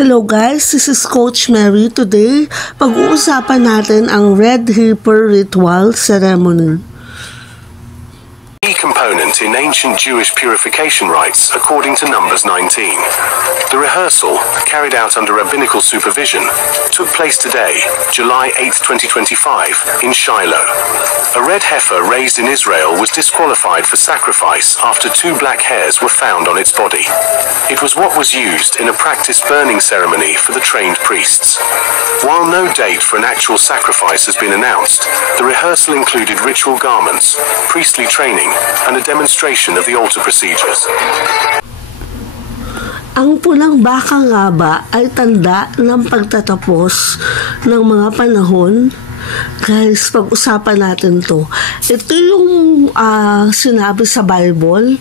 Hello guys, this is Coach Mary. Today, pag-uusapan natin ang Red Heifer Ritual Ceremony. Key component in ancient Jewish purification rites according to Numbers 19. The rehearsal, carried out under rabbinical supervision, took place today, July 8, 2025, in Shiloh. A red heifer raised in Israel was disqualified for sacrifice after 2 black hairs were found on its body. It was what was used in a practiced burning ceremony for the trained priests. While no date for an actual sacrifice has been announced, the rehearsal included ritual garments, priestly training, and a demonstration of the altar procedures. Ang pulang baka nga ba ay tanda ng pagtatapos ng mga panahon? Guys, pag-usapan natin to. Ito yung sinabi sa Bible,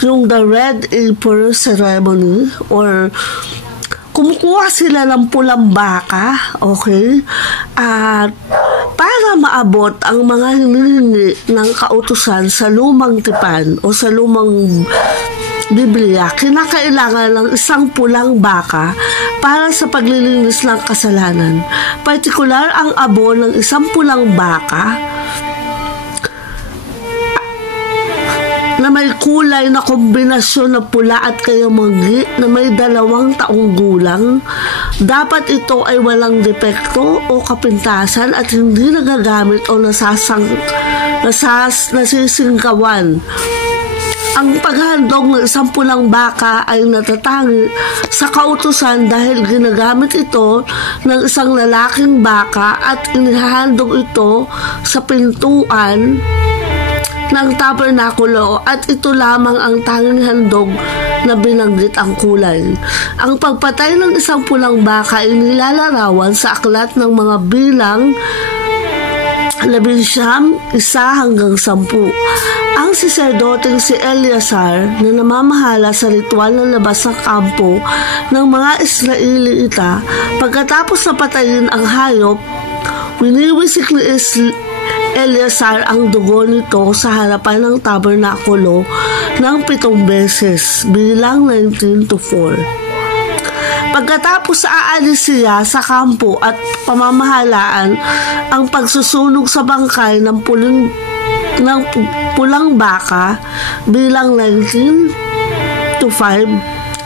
yung the Red Heifer Ceremony, or kumukuha sila ng pulang baka, okay? At para maabot ang mga hinihingi ng kautusan sa lumang tipan o sa lumang Biblia, kinakailangan ng isang pulang baka para sa paglilinis ng kasalanan. Partikular ang abo ng isang pulang baka na may kulay na kombinasyon na pula at kayamanggi na may 2 taong gulang. Dapat ito ay walang depekto o kapintasan at hindi nagagamit o nasisingkawan. Ang paghandog ng isang pulang baka ay natatangi sa kautusan dahil ginagamit ito ng isang lalaking baka at inihahandog ito sa pintuan ng tabernakulo at ito lamang ang tanging handog na binanggit ang kulay. Ang pagpatay ng isang pulang baka ay nilalarawan sa aklat ng mga bilang 11, 1 hanggang 10. Ang saserdoteng si Eleazar na namamahala sa ritual ng labas ng kampo ng mga Israelita, pagkatapos na patayin ang hayop, winiwisik ni Eleazar ang dugo nito sa harapan ng tabernakulo ng 7 beses, bilang 19-4. Pagkatapos aalis siya sa kampo at pamamahalaan ang pagsusunog sa bangkay ng pulang baka, bilang 19-5.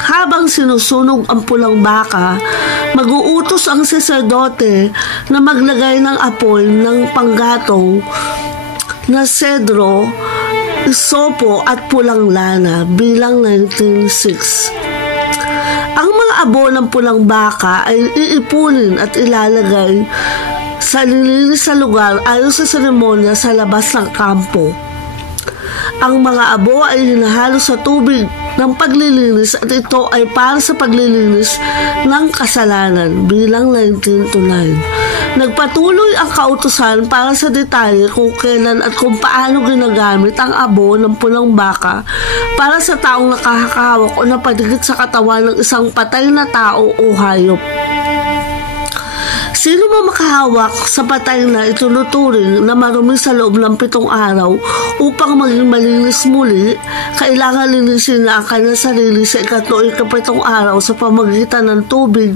Habang sinusunog ang pulang baka, mag-uutos ang saserdote na maglagay ng apoy ng panggatong na sedro, isopo at pulang lana, bilang 19-6. Ang mga abo ng pulang baka ay iipunin at ilalagay sa nilinis sa lugar ayon sa seremonya sa labas ng kampo. Ang mga abo ay hinahalo sa tubig ng paglilinis at ito ay para sa paglilinis ng kasalanan, bilang 19-9. Nagpatuloy ang kautusan para sa detalye kung kailan at kung paano ginagamit ang abo ng pulang baka para sa taong nakahakawak o napadikit sa katawan ng isang patay na tao o hayop. Sino man makahawak sa patay na itunuturing na marumi sa loob ng 7 araw upang maging malinis muli, kailangan linisin na ang kanyang sarili sa 3 o 7 araw sa pamamagitan ng tubig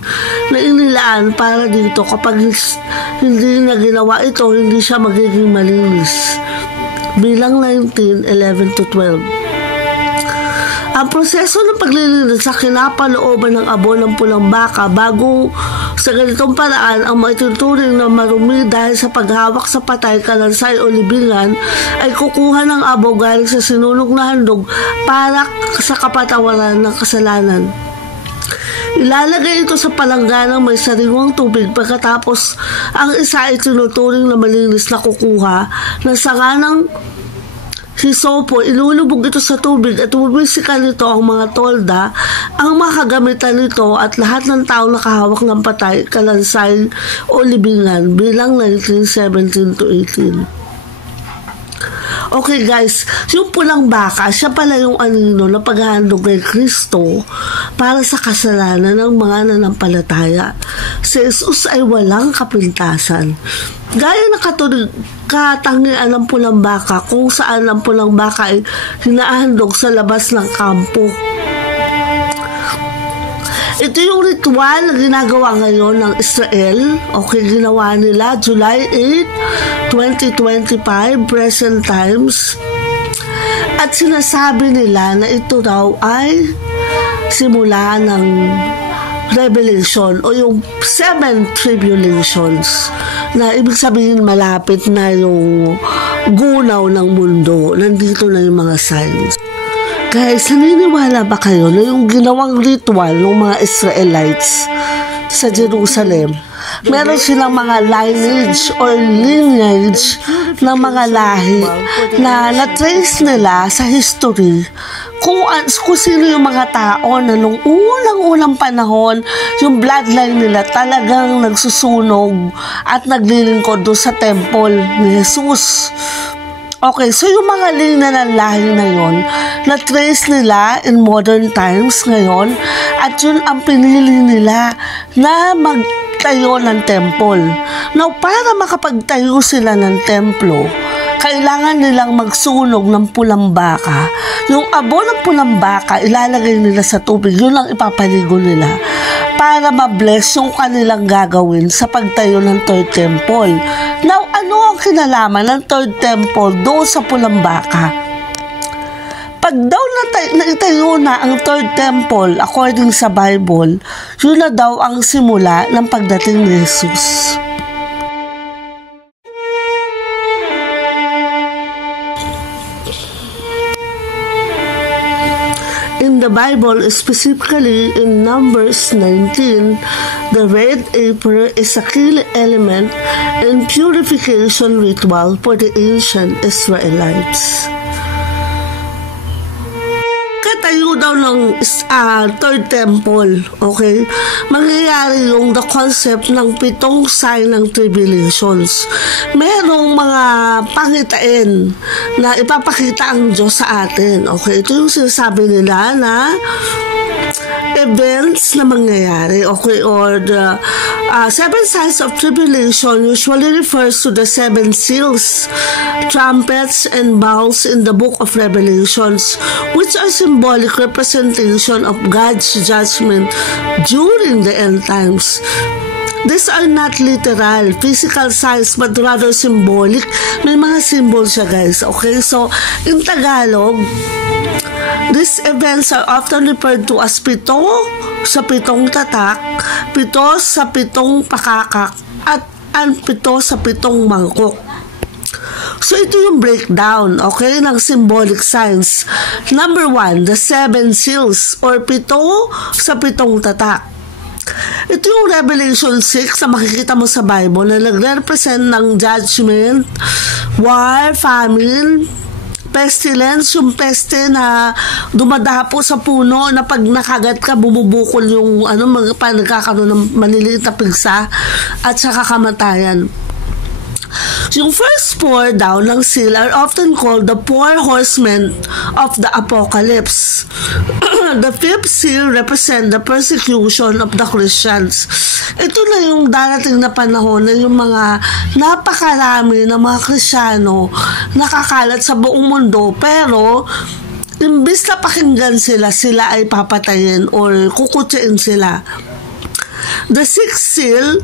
na inilaan para dito. Kapag hindi na ginawa ito, hindi siya magiging malinis, bilang 19-11-12. Ang proseso ng paglilinis sa kinapalooban ng abo ng pulang baka bago sa ganitong paraan ang maituturing na marumi dahil sa paghawak sa patay, kalansay o libingan ay kukuha ng abo galing sa sinunog na handog para sa kapatawaran ng kasalanan. Ilalagay ito sa palangganang may sariwang tubig, pagkatapos ang isa ay tinuturing na malinis na kukuha na sanga ng hisopo, ilulubog ito sa tubig at bubisikan nito ang mga tolda, ang mga kagamitan nito at lahat ng tao nakahawak ng patay, kalansay o libingan, bilang 19-17-18. Okay guys, yung pulang baka, siya pala yung anino na paghahandog kay Kristo para sa kasalanan ng mga nanampalataya. Si Jesus ay walang kapintasan. Gaya ng katangian ng pulang baka, kung saan ang pulang baka ay hinahandog sa labas ng kampo. Ito yung ritual na ginagawa ngayon ng Israel. Okay, ginawa nila July 8, 2025, present times. At sinasabi nila na ito daw ay simula ng Revelation o yung 7 tribulations, na ibig sabihin malapit na yung gunaw ng mundo. Nandito na yung mga signs. Guys, naniniwala ba kayo na yung ginawang ritual ng mga Israelites sa Jerusalem, meron silang mga lineage or lineage ng mga lahi na na-trace nila sa history kung sino yung mga tao na nung unang-unang panahon, yung bloodline nila talagang nagsusunog at naglilingkod doon sa temple ni Jesus. Okay, so yung mga linya ng lahi na yon, na-trace nila in modern times ngayon, at yun ang pinili nila na magtayo ng temple. Now, para makapagtayo sila ng templo, kailangan nilang magsunog ng pulang baka. Yung abo ng pulang baka, ilalagay nila sa tubig, yun lang ipapaligo nila para ma-bless yung kanilang gagawin sa pagtayo ng third temple. Now, ano ang kinalaman ng third temple doon sa pulang baka? Pag daw naitayo na ang third temple according sa Bible, yun na daw ang simula ng pagdating ni Jesus. In the Bible, specifically in Numbers 19, the red apron is a key element in purification ritual for the ancient Israelites. Katayo daw ng third temple, okay? Mangyayari yung the concept ng 7 sign ng tribulations. Merong mga pangitain na ipapakita ang Diyos sa atin, okay? Ito yung sinasabi nila na events na mangyayari, okay, or the 7 signs of tribulation usually refers to the 7 seals, trumpets, and bowls in the book of Revelations, which are symbolic representation of God's judgment during the end times. These are not literal, physical signs, but rather symbolic. May mga symbol siya, guys, okay? So, in Tagalog, these events are often referred to as 7 sa 7 tatak, 7 sa 7 pakakak, at 7 sa 7 mangkok. So, ito yung breakdown, okay, ng symbolic signs. Number 1, the 7 seals, or 7 sa 7 tatak. Ito yung Revelation 6 na makikita mo sa Bible na nagre-represent ng judgment, war, famine, pestilence, yung peste na dumadapo sa puno na pag nakagat ka, bumubukol yung nagkakaroon ng maliliit na pigsa at saka kamatayan. Yung first 4 daw ng seal are often called the 4 horsemen of the apocalypse. The 5th seal represent the persecution of the Christians. Ito na yung darating na panahon na yung mga napakarami ng mga Kristiyano nakakalat sa buong mundo, pero imbis na pakinggan sila ay papatayin or kukutsain sila. The 6th seal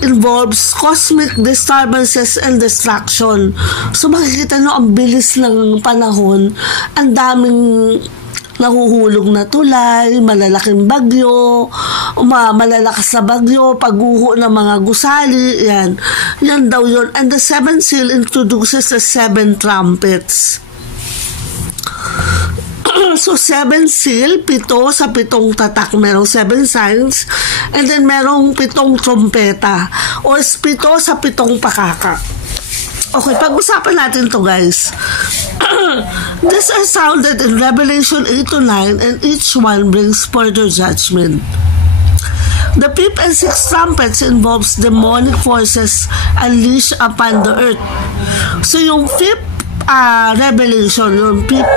involves cosmic disturbances and destruction. So makikita nyo, ang bilis ng panahon, ang daming nahuhulog na tulay, malalaking bagyo, malalakas na bagyo, pagguho ng mga gusali, yan daw yun. And the 7th seal introduces the 7 trumpets. So, 7 seal, 7 sa 7 tatak, merong 7 signs, and then merong 7 trompeta, or 7 sa 7 pakaka. Okay, pag-usapan natin to, guys. These are sounded in Revelation 8-9, and each one brings further judgment. The 5th and 6th trumpets involves demonic forces unleashed upon the earth. So, yung 5th Revelation, yung 5th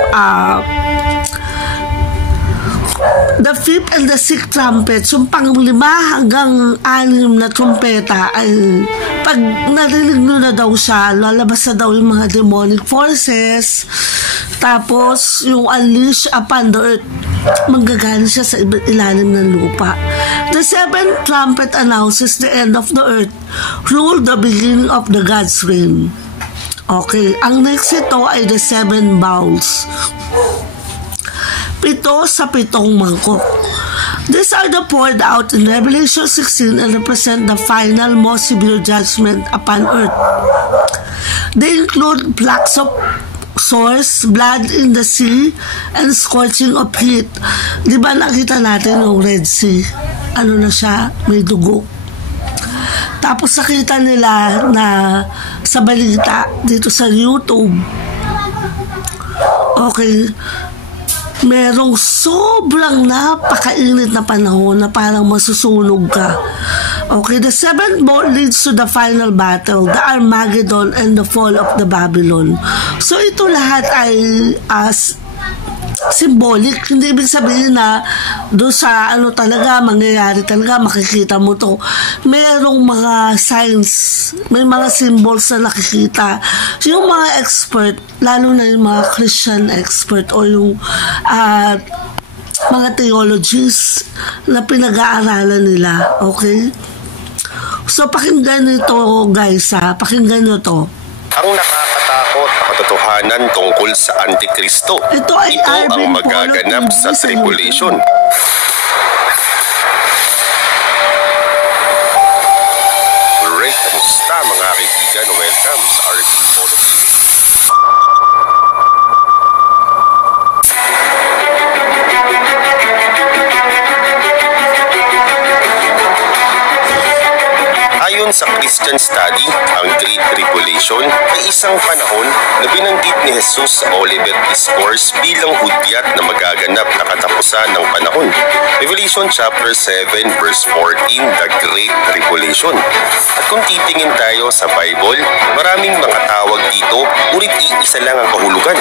the 5th and the 6th trumpets, yung pang-5 hanggang 6 na trumpeta, ay pag narinig nyo na daw siya, lalabas na daw yung mga demonic forces, tapos yung unleash upon the earth. manggagana siya sa ilalim ng lupa. The seventh trumpet announces the end of the earth, rule the beginning of the God's reign. Okay, ang next ito ay the seven bowls. 7 sa 7 mangkok. These are the poured out in Revelation 16 and represent the final, most severe judgment upon earth. They include plagues of sores, blood in the sea, and scorching of heat. Di ba nakita natin yung Red Sea? Ano na siya? May dugo. Tapos nakita nila na sa balita dito sa YouTube. Okay, merong sobrang napakainit na panahon na parang masusunog ka. Okay, the seventh bowl leads to the final battle, the Armageddon and the fall of the Babylon. So ito lahat ay symbolic. Hindi ibig sabihin na doon sa ano talaga, mangyayari talaga, makikita mo to. Merong mga signs, may mga symbols na nakikita. Yung mga expert, lalo na yung mga Christian expert o yung mga theologies na pinag-aaralan nila. Okay? So, pakinggan nito guys pakinggan nyo to. Ang nakakatakot na katotohanan tungkol sa Antikristo. Ito ang magaganap sa tribulation. Alright, kamusta mga kaibigan? Welcome sa RP Polo TV. Ayon sa Christian Study, ang Great Tribulation ay isang panahon na binanggit ni Jesus sa Olivet Discourse bilang hudyat na magaganap na katapusan ng panahon. Revelation chapter 7 verse 14, the Great Tribulation. At kung titingin tayo sa Bible, maraming mga tawag dito, ngunit iisa lang ang kahulugan.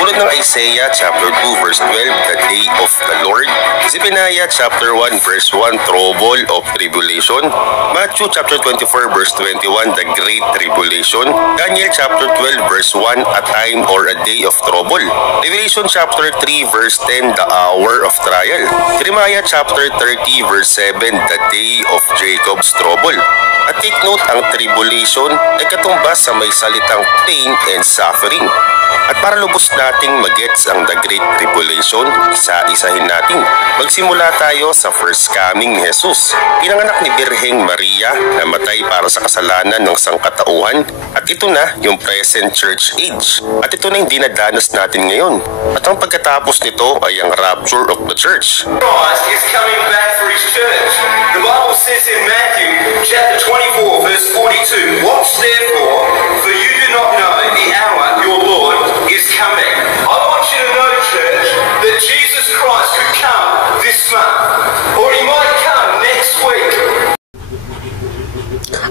Tulad ng Isaiah chapter 2 verse 12, the Day of the Lord. Zephaniah chapter 1 verse 1, trouble of tribulation. Matthew chapter 24 verse 21, the Great Tribulation. Daniel chapter 12 verse 1, a time or a day of trouble. Revelation chapter 3 verse 10, the hour of trial. Jeremiah chapter 30 verse 7, the day of Jacob's trouble. At take note, ang tribulation ay katumbas sa may salitang pain and suffering. At para lubos nating magets ang The Great Tribulation, isa-isahin natin. Magsimula tayo sa first coming ni Jesus. Pinanganak ni Birheng Maria, namatay para sa kasalanan ng sangkatauhan. At ito na yung present church age. At ito na yung dinadanas natin ngayon. At ang pagkatapos nito ay ang rapture of the church. Christ is coming back for his church. The Bible says in Matthew chapter 24 verse 42, watch therefore, for you do not know the hour your Lord is coming. I want you to know, church, that Jesus Christ could come this month, or he might come next week.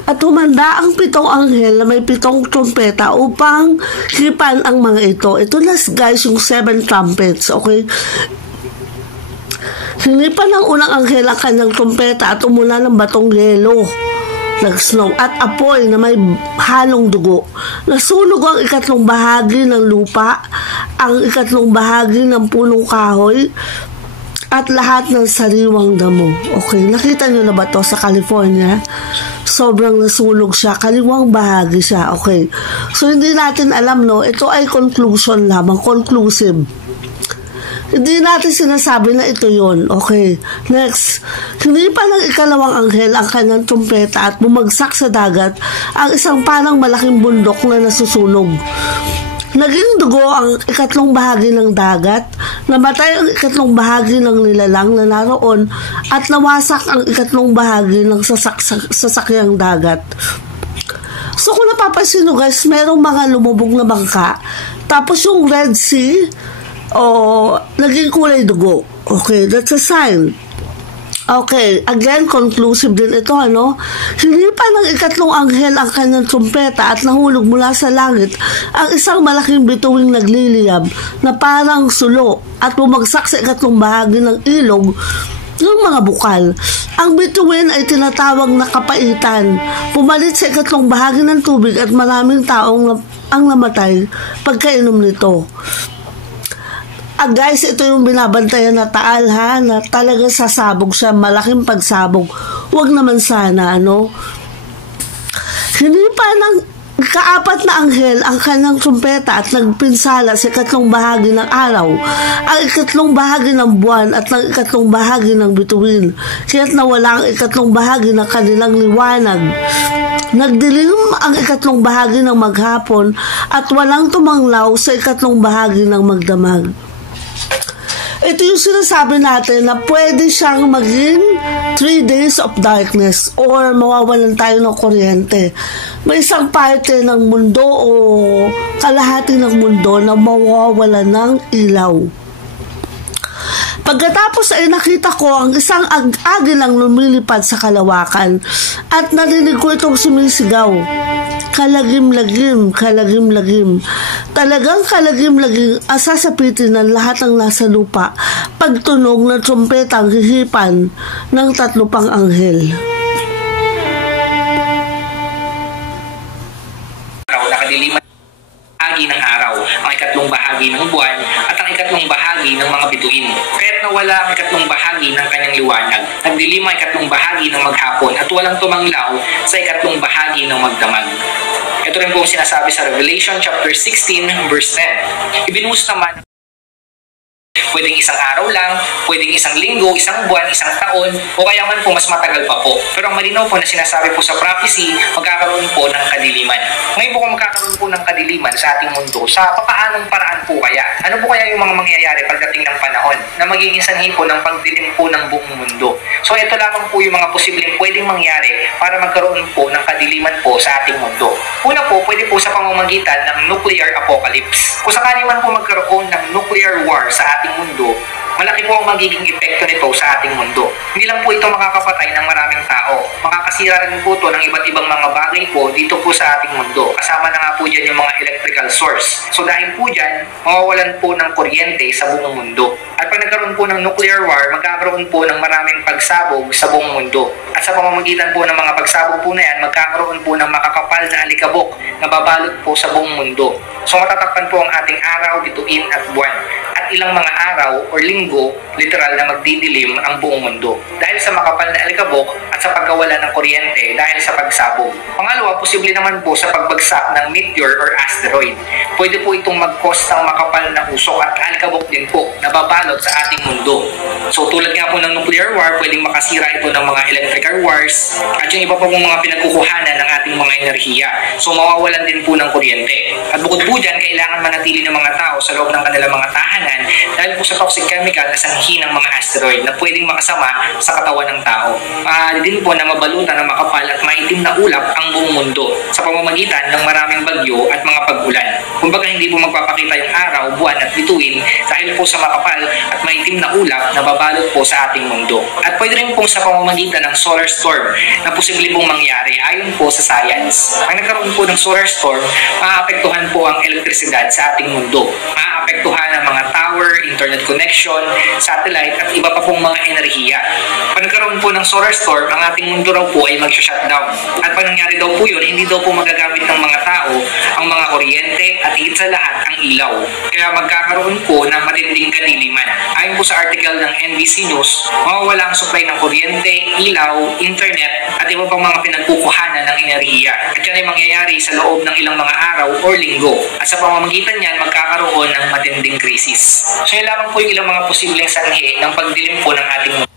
At humanda ang 7 anghel na may 7 trumpeta upang hipan ang mga ito. Ito na guys yung 7 trumpets, okay? Hinipan ng unang anghel ang kanyang trumpeta at umula ng batong yelo, nag-snow at apoy na may halong dugo. Nasunog ang 3 bahagi ng lupa, ang 3 bahagi ng punong kahoy, at lahat ng sariwang damo. Okay, nakita nyo na ba to sa California? Sobrang nasunog siya, kaliwang bahagi siya. Okay, so hindi natin alam, no? Ito ay conclusion lamang, conclusive. Hindi natin sinasabi na ito yon. Okay, next. Hindi pa ng 2 anghel ang kanyang trumpeta at bumagsak sa dagat ang isang parang malaking bundok na nasusunog. Naging dugo ang 3 bahagi ng dagat, namatay ang 3 bahagi ng nilalang na naroon at nawasak ang 3 bahagi ng sasakyang dagat. So kung napapansin nyo guys, merong mga lumubog na bangka. Tapos yung Red Sea, naging kulay dugo. Okay, that's a sign. Okay, again, conclusive din ito, ano? Hindi pa ng 3 anghel ang kanyang trumpeta at nahulog mula sa langit ang isang malaking bituing nagliliyab na parang sulo at bumagsak sa 3 bahagi ng ilog ng mga bukal. Ang bituin ay tinatawag na kapaitan. Pumalit sa 3 bahagi ng tubig at maraming taong ang namatay pagkainom nito. Guys, ito yung binabantayan na taal ha, na talagang sasabog siya, malaking pagsabog. Huwag naman sana, ano? Hinipa ng kaapat na anghel ang kanyang trumpeta at nagpinsala sa ikatlong bahagi ng araw, ang ikatlong bahagi ng buwan at ang ikatlong bahagi ng bituin, kaya't nawala ang ikatlong bahagi ng kanilang liwanag. Nagdilim ang ikatlong bahagi ng maghapon at walang tumanglaw sa ikatlong bahagi ng magdamag. Ito yung sinasabi natin na pwede siyang maging 3 days of darkness or mawawalan tayo ng kuryente. May isang parte ng mundo o kalahati ng mundo na mawawalan ng ilaw. Pagkatapos ay nakita ko ang isang agilang lumilipad sa kalawakan at narinig ko itong sumisigaw. Kalagim-lagim, kalagim-lagim. Talagang kalagim-lagim ang sasapitin ng lahat ng nasa lupa pagtunog ng trumpetang hihipan ng 3 pang anghel. Nakadiliman bahagi ng araw, ang ikatlong bahagi ng buwan at ang ikatlong bahagi ng mga bituin. Kaya't nawala ang ikatlong bahagi ng kanyang liwanag. Nagdilim ang ikatlong bahagi ng maghapon at walang tumanglaw sa ikatlong bahagi ng magdamag. Ito rin po ang sinasabi sa Revelation chapter 16 verse 10. Ibinuhos naman pwedeng isang araw lang, pwedeng isang linggo, isang buwan, isang taon, o kaya man po mas matagal pa po. Pero ang malinaw po na sinasabi po sa prophecy, magkakaroon po ng kadiliman. Ngayon po kung magkakaroon po ng kadiliman sa ating mundo, sa papaanong paraan po kaya? Ano po kaya yung mga mangyayari pagdating ng panahon na magiging sanhi po ng pagdilim po ng buong mundo? So ito lamang po yung mga posibleng pwedeng mangyari para magkaroon po ng kadiliman po sa ating mundo. Una po, pwede po sa pamamagitan ng nuclear apocalypse. Kung sakali man po magkaroon ng nuclear war sa ating mundo, malaki po ang magiging epekto nito sa ating mundo. Hindi lang po ito makakapatay ng maraming tao. Makakasira rin po ito ng iba't ibang mga bagay po dito po sa ating mundo. Kasama na nga po dyan yung mga electrical source. So dahil po dyan, mawawalan po ng kuryente sa buong mundo. At pag nagkaroon po ng nuclear war, magkakaroon po ng maraming pagsabog sa buong mundo. At sa pamamagitan po ng mga pagsabog po na yan, magkakaroon po ng makakapal na alikabok na babalot po sa buong mundo. So matatakpan po ang ating araw, bituin at buwan. At ilang mga araw o linggo, literal na magdidilim ang buong mundo. Dahil sa makapal na alikabok at sa pagkawala ng kuryente dahil sa pagsabog. Pangalawa, posible naman po sa pagbagsak ng meteor or asteroid. Pwede po itong mag-cause ng makapal na usok at alikabok din po na babalot sa ating mundo. So tulad nga po ng nuclear war, pwedeng makasira ito ng mga electrical wars at yung iba pa pong mga pinagkukuhanan ng ating mga enerhiya. So mawawalan din po ng kuryente. At bukod po dyan, kailangan manatili ng mga tao sa loob ng kanilang mga tahanan dahil po sa toxic chemical na sanhi ng mga asteroid na pwedeng makasama sa katawan ng tao. Din po na mabalutan ng makapal at maitim na ulap ang buong mundo sa pamamagitan ng maraming bagyo at mga pag-ulan. Kumbaga hindi po magpapakita yung araw, buwan at bituin dahil po sa makapal at maitim na ulap na babalot po sa ating mundo. At pwede rin po sa pamamagitan ng solar storm na posible pong mangyari ayon po sa science. Pag nagkaroon po ng solar storm, maapektuhan po ang elektrisidad sa ating mundo. Maapektuhan ang mga tower, internet connection, satellite at iba pa pong mga enerhiya. Pag nagkaroon po ng solar storm, ang ating mundo raw po ay mag-shutdown. At pag nangyari daw po yun, hindi daw po magagamit ng mga tao ang mga kuryente at higit sa lahat ang ilaw. Kaya magkakaroon po ng matinding kadiliman. Ayon po sa article ng NBC News, mawawala ang supply ng kuryente, ilaw, internet at iba pang mga pinagkukuhanan ng enerhiya. At yan ay mangyayari sa loob ng ilang mga araw o linggo. At sa pamamagitan niyan, magkakaroon ng matinding krisis. So yun lamang po yung ilang mga posibleng sanhi ng pagdilim po ng ating mundo.